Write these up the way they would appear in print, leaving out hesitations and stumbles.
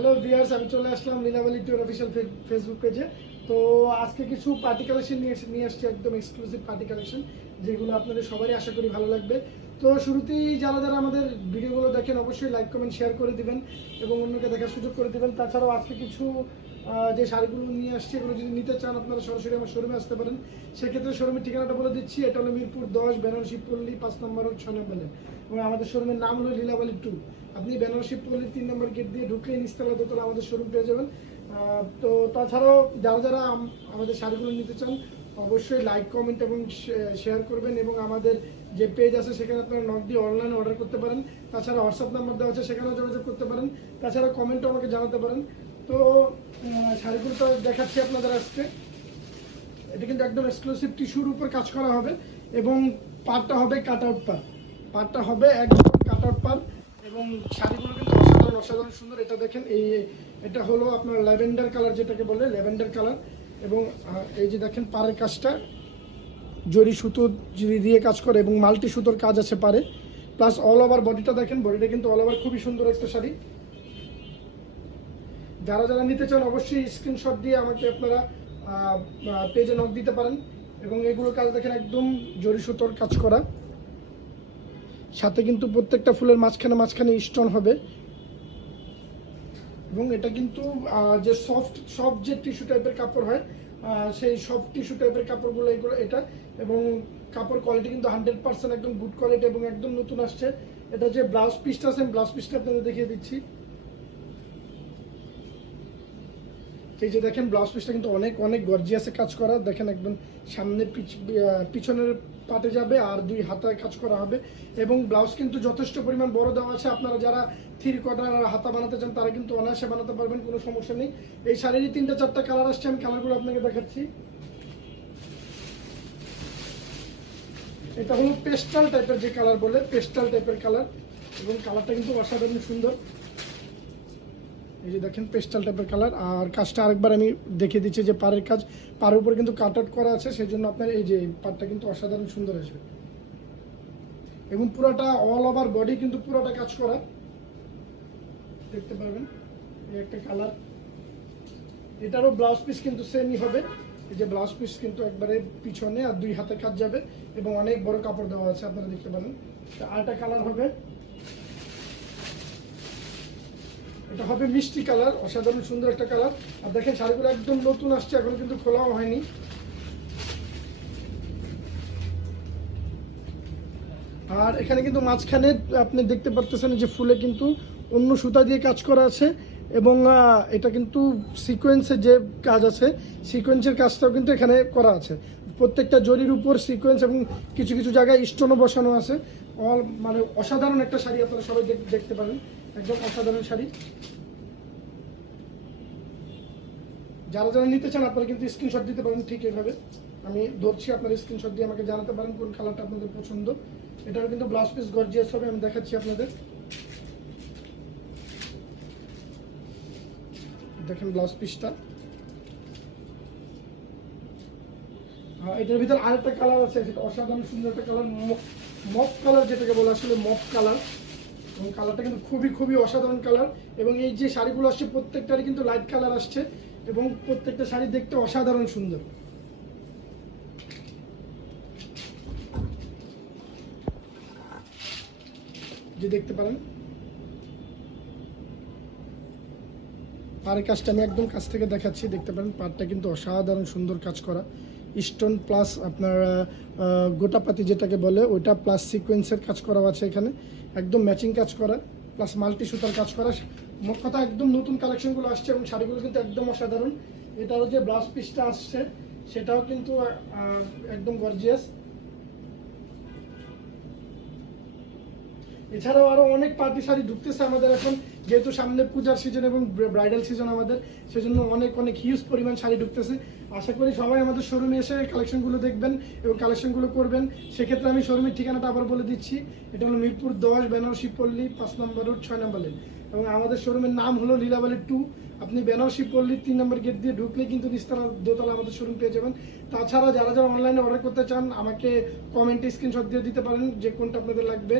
Hello viewers, আমি চলে আসলাম লীলাবলী টুর official Facebook পেজে। তো আজকে কিছু পার্টি কালেকশন নিয়ে আসছি, একদম এক্সক্লুসিভ পার্টি কালেকশন, যেগুলো আপনাদের সবারই আশা করি ভালো লাগবে। তো শুরুতেই যারা যারা আমাদের ভিডিওগুলো দেখেন অবশ্যই লাইক কমেন্ট শেয়ার করে দিবেন এবং অন্যকে দেখার সুযোগ করে দিবেন। তাছাড়াও আজকে কিছু যে শাড়িগুলো নিয়ে আসছি, এগুলো যদি নিতে চান আপনারা সরাসরি আমার শোরুমে আসতে পারেন। সেক্ষেত্রে শোরুমের ঠিকানাটা বলে দিচ্ছি, এটা হলো মিরপুর 10, বেনারসি পল্লী 5 নম্বর রোড 6 নম্বর লেন, এবং আমাদের শোরুমের নাম হলো লীলাবলী 2। আপনি বেনারসি পল্লীর 3 নম্বর গেট দিয়ে ঢুকলেই নিচতলা দোতলা আমাদের শোরুম পেয়ে যাবেন। তো তাছাড়াও যারা যারা আমাদের শাড়িগুলো নিতে চান অবশ্যই লাইক কমেন্ট এবং শেয়ার করবেন, এবং আমাদের যে পেজ আছে সেখানে আপনারা নক দিয়ে অনলাইনে অর্ডার করতে পারেন। তাছাড়া হোয়াটসঅ্যাপ নাম্বার দেওয়া আছে, সেখানেও যোগাযোগ করতে পারেন। তাছাড়া কমেন্টও আমাকে জানাতে পারেন। তো শাড়িগুলো তো দেখাচ্ছি আপনাদের আজকে। এটা কিন্তু একদম এক্সক্লুসিভ টিস্যুর উপর কাজ করা হবে, এবং পাড়টা হবে কাট আউট পাড়। পাড়টা হবে একদম কাট আউট পাড়, এবং শাড়িগুলো কিন্তু অসাধারণ অসাধারণ সুন্দর। এটা দেখেন, এটা হলো আপনার ল্যাভেন্ডার কালার, যেটাকে বলে ল্যাভেন্ডার কালার। এবং এই যে দেখেন পাড়ের কাজটা জরি সুতো দিয়ে কাজ করে, এবং মাল্টি সুতোর কাজ আছে পাড়ে। প্লাস অল ওভার বডিটা দেখেন, বডিটা কিন্তু অল ওভার খুবই সুন্দর একটা শাড়ি। যারা যারা নিতে চান অবশ্যই স্ক্রিনশট দিয়ে আমাকে আপনারা পেজে নক দিতে পারেন। এবং এগুলোর কাজ দেখেন একদম জরি সুতোর কাজ করা, সাথে কিন্তু প্রত্যেকটা ফুলের মাঝখানে মাঝখানে স্টোন হবে। এবং এটা কিন্তু যে সফট যে টিস্যু টাইপের কাপড় হয়, সেই সফট টিস্যু টাইপের কাপড়গুলো এগুলো এটা। এবং কাপড় কোয়ালিটি কিন্তু 100% একদম গুড কোয়ালিটি এবং একদম নতুন আসছে। এটা যে ব্লাউজ পিসটা আছে, ব্লাউজ পিসটা আপনাদের দেখিয়ে দিচ্ছি। এই যে দেখেন ব্লাউজ পিসটা কিন্তু অনেক অনেক গর্জিয়াসে কাজ করা। দেখেন একদম সামনে পিছনের পাটে যাবে আর 2 হাতায় কাজ করা হবে। এবং ব্লাউজ কিন্তু যথেষ্ট পরিমাণ বড় দেওয়া আছে। আপনারা যারা 3/4 হাতা বানাতে চান তারা কিন্তু অনায়াসে বানাতে পারবেন, কোনো সমস্যা নেই। এই শাড়িরই 3-4টা কালার আসছে, আমি কালারগুলো আপনাকে দেখাচ্ছি। এটা হলো পেস্টাল টাইপের, যে কালার বলে পেস্টাল টাইপের কালার, এবং কালারটা কিন্তু অসাধারণ সুন্দর। এই যে দেখেন পেস্টাল টাইপের কালার। আর কাজটা আরেকবার আমি দেখিয়ে দিচ্ছি, যে পাড়ের কাজ, পাড়ের উপর কিন্তু কাট আউট করা আছে, সেই জন্য আপনার এই যে পাড়টা কিন্তু অসাধারণ সুন্দর আসবে। এবং পুরোটা অল ওভার বডি কিন্তু পুরোটা কাজ করা, দেখতে পারবেন। এই একটা কালার। এটারও ব্লাউজ পিস কিন্তু সেমই হবে। এই যে ব্লাউজ পিস কিন্তু একবারে পিছনে আর 2 হাতে কাজ যাবে, এবং অনেক বড় কাপড় দেওয়া আছে, আপনারা দেখতে পারেন। আর একটা কালার হবে, এটা হবে মিষ্টি কালার, অসাধারণ সুন্দর একটা কালার। আর দেখেন শাড়িগুলো একদম নতুন আসছে, এখনো কিন্তু খোলাও হয়নি। আর এখানে কিন্তু মাঝখানে আপনি দেখতে পারতেছেন যে ফুলে কিন্তু অন্য সুতা দিয়ে কাজ করা আছে, এবং এটা কিন্তু সিকোয়েন্সের যে কাজ আছে, সিকোয়েন্সের কাজটাও কিন্তু এখানে করা আছে। প্রত্যেকটা জরির উপর সিকোয়েন্স, এবং কিছু কিছু জায়গায় স্টোনও বসানো আছে। মানে অসাধারণ একটা শাড়ি, আপনারা সবাই দেখতে পারেন, একদম অসাধারণ শাড়ি। যারা যারা নিতে চান আপনারা কিন্তু স্ক্রিনশট দিতে পারেন, ঠিক এভাবে আমি ধরছি, আপনারা স্ক্রিনশট দিয়ে আমাকে জানাতে পারেন কোন কালারটা আপনাদের পছন্দ। এটারও কিন্তু ব্লাউজ পিস গর্জিয়াস হবে, আমি দেখাচ্ছি আপনাদের। দেখেন ব্লাউজ পিসটা। এটার ভিতর আরেকটা কালার আছে, সেটা অসাধারণ সুন্দর একটা কালার, মপ কালার, যেটাকে বলা আসলে মপ কালার। এবং কালারটা কিন্তু খুবই খুবই অসাধারণ কালার। এবং এই যে শাড়িগুলো আসছে প্রত্যেকটারই কিন্তু লাইট কালার আসছে, এবং প্রত্যেকটা শাড়ি দেখতে অসাধারণ সুন্দর। যে দেখতে পারেন পাড়ের কাজটা আমি একদম কাছ থেকে দেখাচ্ছি, দেখতে পারেন পাড়টা কিন্তু অসাধারণ সুন্দর কাজ করা। স্টোন প্লাস আপনার গোটাপাতি যেটাকে বলে ওইটা, প্লাস সিকোয়েন্সের কাজ করা আছে এখানে, একদম ম্যাচিং কাজ করা, প্লাস মাল্টি সুতার কাজ করা। মোট কথা একদম নতুন কালেকশনগুলো আসছে, এবং শাড়িগুলো কিন্তু একদম অসাধারণ। এটারও যে ব্লাউজ পিসটা আসছে সেটাও কিন্তু একদম গর্জিয়াস। এছাড়াও আরও অনেক পার্টি শাড়ি ঢুকতেছে আমাদের এখন, যেহেতু সামনে পূজার সিজন এবং ব্রাইডাল সিজন আমাদের, সেজন্য অনেক অনেক হিউজ পরিমাণ শাড়ি ঢুকতেছে। আশা করি সবাই আমাদের শোরুমে এসে কালেকশনগুলো দেখবেন এবং কালেকশনগুলো করবেন। সেক্ষেত্রে আমি শোরুমের ঠিকানাটা আবার বলে দিচ্ছি, এটা হলো মিরপুর 10, বেনারসি পল্লী 5 নম্বর রোড 6 নম্বর লেন, এবং আমাদের শোরুমের নাম হলো লীলাবলী 2। আপনি বেনারসি পল্লী 3 নম্বর গেট দিয়ে ঢুকলে কিন্তু নিচতলা দোতলা আমাদের শোরুম পেয়ে যাবেন। তাছাড়া যারা যারা অনলাইনে অর্ডার করতে চান আমাকে কমেন্টে স্ক্রিনশট দিয়ে দিতে পারেন যে কোনটা আপনাদের লাগবে।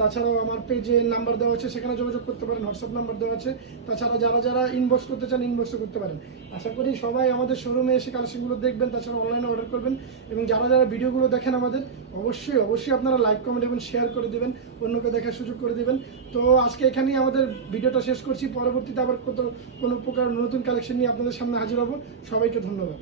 তাছাড়াও আমার পেজে নাম্বার দেওয়া আছে, সেখানে যোগাযোগ করতে পারেন, হোয়াটসঅ্যাপ নাম্বার দেওয়া আছে। তাছাড়া যারা যারা ইনবক্স করতে চান ইনবক্সও করতে পারেন। আশা করি সবাই আমাদের শোরুমে এসে কালেকশনগুলো দেখবেন, তাছাড়া অনলাইনে অর্ডার করবেন। এবং যারা যারা ভিডিওগুলো দেখেন আমাদের, অবশ্যই অবশ্যই আপনারা লাইক কমেন্ট এবং শেয়ার করে দিবেন, অন্যকে দেখার সুযোগ করে দিবেন। তো আজকে এখানেই আমাদের ভিডিওটা শেষ করছি। পরবর্তীতে আবার কোনো প্রকার নতুন কালেকশন নিয়ে আপনাদের সামনে হাজির হব। সবাইকে ধন্যবাদ।